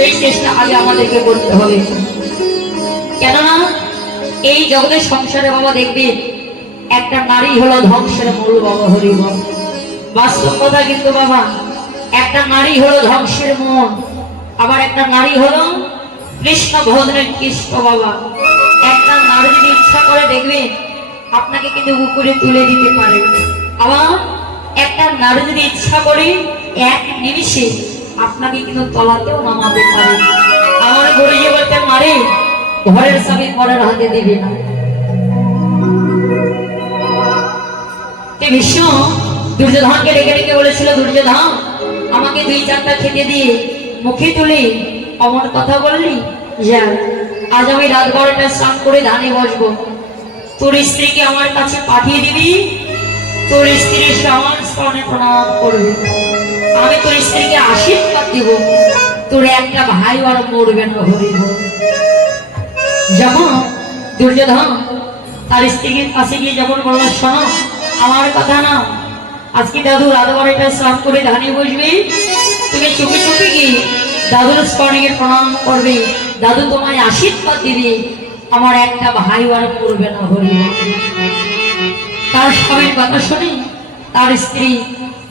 সেই চেষ্টা আগে আমাদেরকে করতে হবে। কেননা এই জগতের সংসারে বাবা দেখবে একটা নারী হলো ধ্বংসের মূল বাবা হরি বল। বাস্তব কথা কিন্তু বাবা, একটা নারী হলো ধ্বংসের মূল, আবার একটা নারী হলো কৃষ্ণ ভদ্রের কৃষ্ণ বাবা। একটা নারী যদি ইচ্ছা করে দেখবে আপনাকে কিন্তু উপরে তুলে দিতে পারে, আবার একটা নারী যদি ইচ্ছা করে এক নিমিষে আপনাকে কিন্তু তলাতেও নামাতে পারে। আমার গুরুজি বলতে মারে ঘরের চাবি পরের হাতে দিবে না। ভীষ্ম দুর্যোধনকে ডেকে ডেকে বলেছিল, দুর্যোধন আমাকে 2-4টা খেতে দিয়ে মুখে তুলে অমর কথা বললি, যা আজ আমি রাত 12টায় স্নান করে ধানে বসবো, তোর স্ত্রীকে আমার কাছে পাঠিয়ে দিবি, তোর স্ত্রী আমার স্মরণে প্রণাম করবে, আমি তোর স্ত্রীকে আশীর্বাদ দিব, তোর একটা ভাই আর মরবে না হরিব। যখন দুর্যোধন তার স্ত্রীর কাছে গিয়ে যখন বলল, শোনো আমার কথা না, আজকে দাদু রাত 12টায় স্নান করে ধানে বসবে, তুমি চুপি চুপি গিয়ে দাদুর স্মরণে প্রণাম করবে, দাদু তোমায় আশীর্বাদ দিবে, আমার একটা ভাই আর মরবে না হরিব। তার স্বামীর কথা শুনে তার স্ত্রী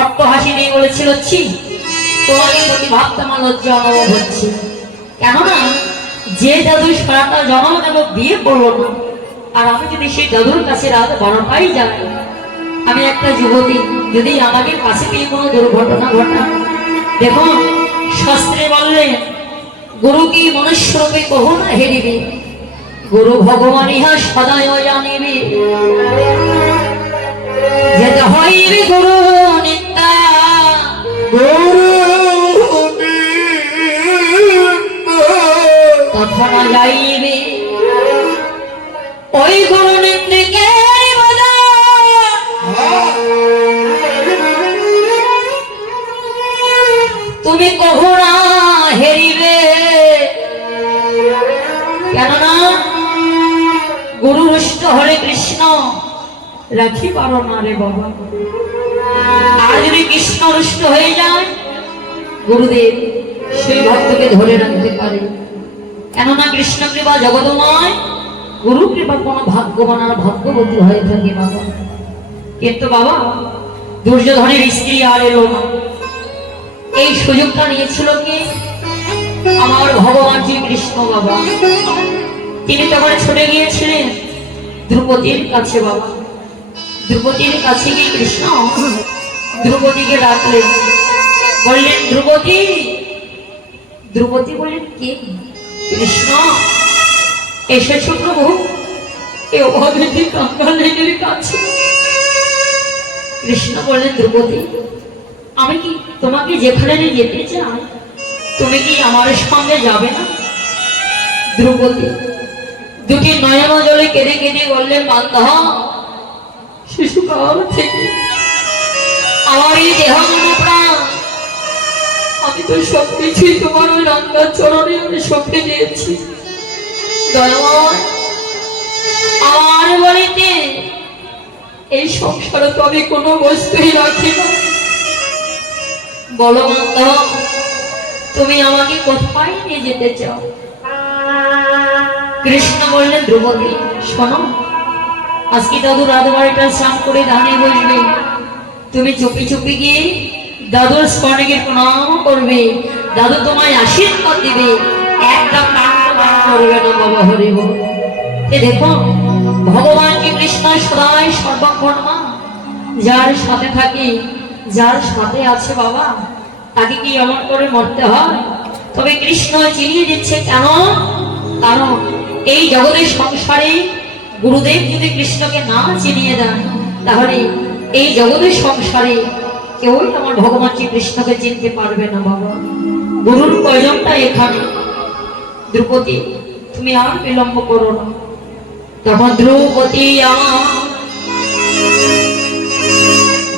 অট্ট হাসি দিয়ে বলেছিল, ছি তোমাকে প্রতি ভাবতে আমার লজ্জা অনুভব হচ্ছে। কেননা যে দাদু সারাটা জন্ম দেব বিয়ে করলো না, আর আমি যদি সেই দাদুর কাছে রাত 12টায় যাই, আমি একটা যুবতী, যদি আমাকে কাছে পেয়ে কোনো দুর্ঘটনা ঘটা, দেখুন শাস্ত্রে বললেন গুরু কি মনুষ্য রূপে কহো না হেরিবে, গুরু ভগবান ইহা সদায় জানিবে, যেতে হইবে গুরু নিত্যা, তখন যাইবে ওই গুরু নিত্যকে তুমি কহো না হেরিবে। কেননা গুরু রুষ্ট হরে কৃষ্ণ রাখি পারো না রে বাবা। আর যদি কৃষ্ণ রুষ্ট হয়ে যায়, গুরুদেব সেই ভক্তকে ধরে রাখতে পারে। কেননা কৃষ্ণ কৃপা জগৎময়, গুরু কৃপা কোন ভাগ্যবান আর ভাগ্যবতী হয়ে থাকে বাবা। কিন্তু বাবা দুর্যোধনের স্ত্রী আর এলো না, এই সুযোগটা নিয়েছিল কি আমার ভগবান শ্রী কৃষ্ণ বাবা। তিনি তখন ছুটে গিয়েছিলেন দ্রৌপদীর কাছে বাবা। দ্রৌপদীর কাছে গিয়ে কৃষ্ণ দ্রৌপদীকে ডাকলেন, বললেন দ্রৌপদী। দ্রৌপদী বললেন কে? কৃষ্ণ এসেছ প্রভু এ অভাবী কাঙ্গালের কাছে। কৃষ্ণ বললেন দ্রৌপদী, আমি কি তোমাকে যেখানে নিয়ে যেতে চাই, তুমি কি আমার সঙ্গে যাবে না? দ্রৌপদী দুটি নয়ন জলে কেঁদে কেঁদে বললেন, বান্ধব শিশুকাল থেকে আমার এই দেহাঙ্গ প্রাণ, আমি তো সবকিছুই তোমার ওই রাঙ্গার চরণে আমি সঁপে দিয়েছি। দয়াময় আমার বলিতে এই সংসারে তো আমি কোনো বস্তুই রাখি না, বলো বান্ধব তুমি আমাকে কোথায় নিয়ে যেতে চাও? কৃষ্ণ বললেন দ্রৌপদী শোনো, আজকে দাদু রাত 12টায় স্নান করে ধানে বসবে, তুমি চুপি চুপি গিয়ে দাদুর স্মরণে প্রণাম করবে, দাদু তোমায় আশীর্বাদ দিবে, একটা প্রাণ করবে না বাবা হরি বল। দেখো ভগবান কি কৃষ্ণ সদাই সর্বক্ষণমা, যার সাথে থাকি যার সাথে আছে বাবা, তাকে কি এমন করে মরতে হয়? তবে কৃষ্ণ চিনিয়ে দিচ্ছে কেন? কারণ এই জগতের সংসারে গুরুদেব যদি কৃষ্ণকে না চিনিয়ে দেন, তাহলে এই জগতের সংসারে কেউই আমার ভগবান শ্রী কৃষ্ণকে চিনতে পারবে না বাবা। গুরুর প্রয়োজনটা এখানে। দ্রৌপদী তুমি আর বিলম্ব করো না। তখন দ্রৌপদী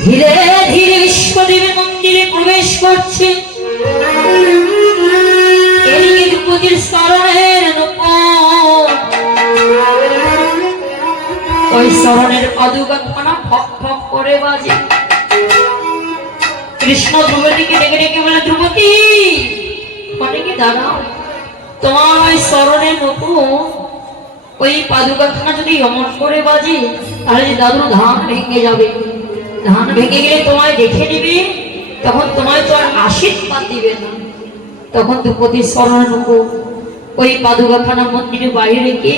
ধীরে ধীরে বিশ্বদেবের মন্দিরে প্রবেশ করছে। এদিকে দ্রৌপদীর স্মরণের ওই স্মরণের পাদুকাখানা ফক ফক করে বাজে। কৃষ্ণ দ্রৌপদীকে ডেকে ডেকে বলে, দ্রৌপদী অনেকে দাঁড়াও, তোমার ওই স্মরণের মতো ওই পাদুকাখানা যদি অমন করে বাজে, তাহলে দাদুর ধান ভেঙে যাবে। ধান ভেঙে গেলে তোমায় দেখে নিবে, তখন তোমায় তো আর আশীর্বাদ দিবে না। তখন দ্রৌপদী স্মরণের মতো ওই পাদুকাখানা মন্দিরের বাইরে রেখে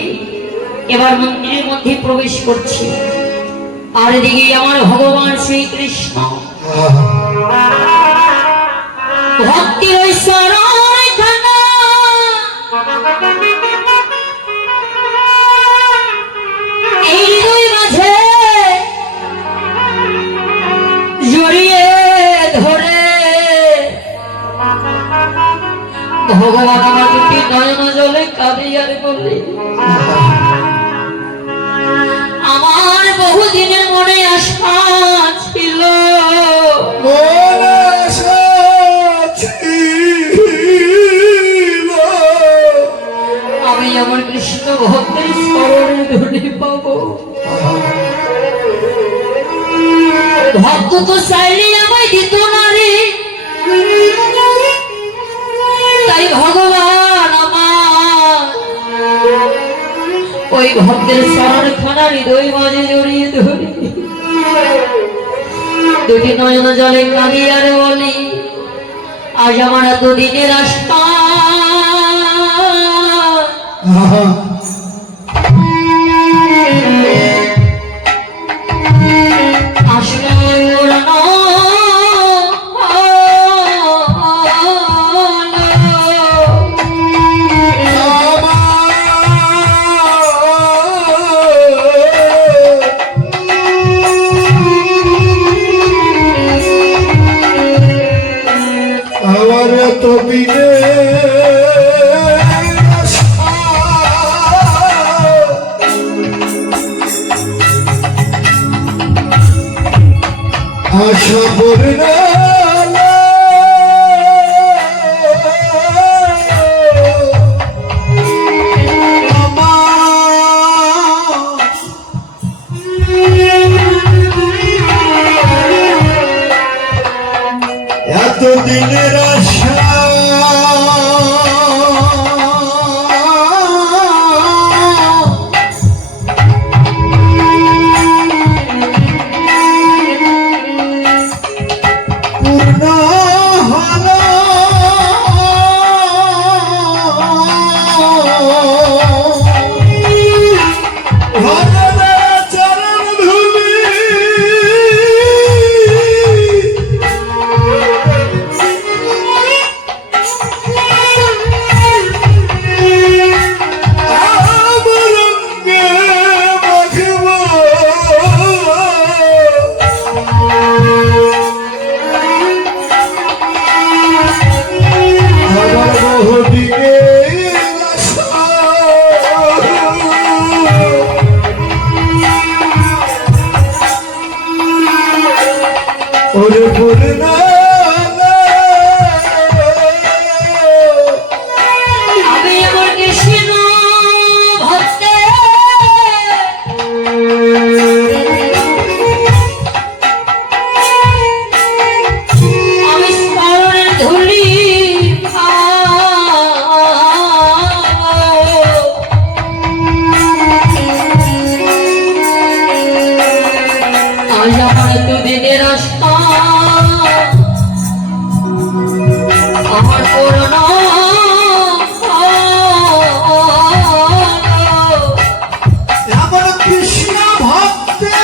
এবার মন্দিরের মধ্যে প্রবেশ করছে। আর এদিকে আমার ভগবান শ্রীকৃষ্ণ ভক্তির ওই স্মরণখানা এই হৃদয় মাঝে জড়িয়ে ধরে ভগবান আমার দুটি নয়ন জলে কাঁদিয়ার বললেন, আমার বহুদিনের মনে আশা ছিল, আমি আমার কৃষ্ণ ভক্তের স্মরণে ধরে পাবো। ভক্ত তো চাইলে আমায় দিত না রে, তাই ভগবান আমার ওই ভক্তের স্মরণখানা হৃদয় মাঝে জড়িয়ে ধরি, দুটি নয়ন জলে কাঁদি আর বলি, আজ আমার এতদিনের আশা আশা পড়ে না এতদিনের আশা ওরে পড়ে না আমি আমার কৃষ্ণ ভক্তে আমি স্মরণের ধুলি আজ আমার দুদিনের আশা আমার করোনা আমার কৃষ্ণ ভক্তে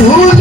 ধুলি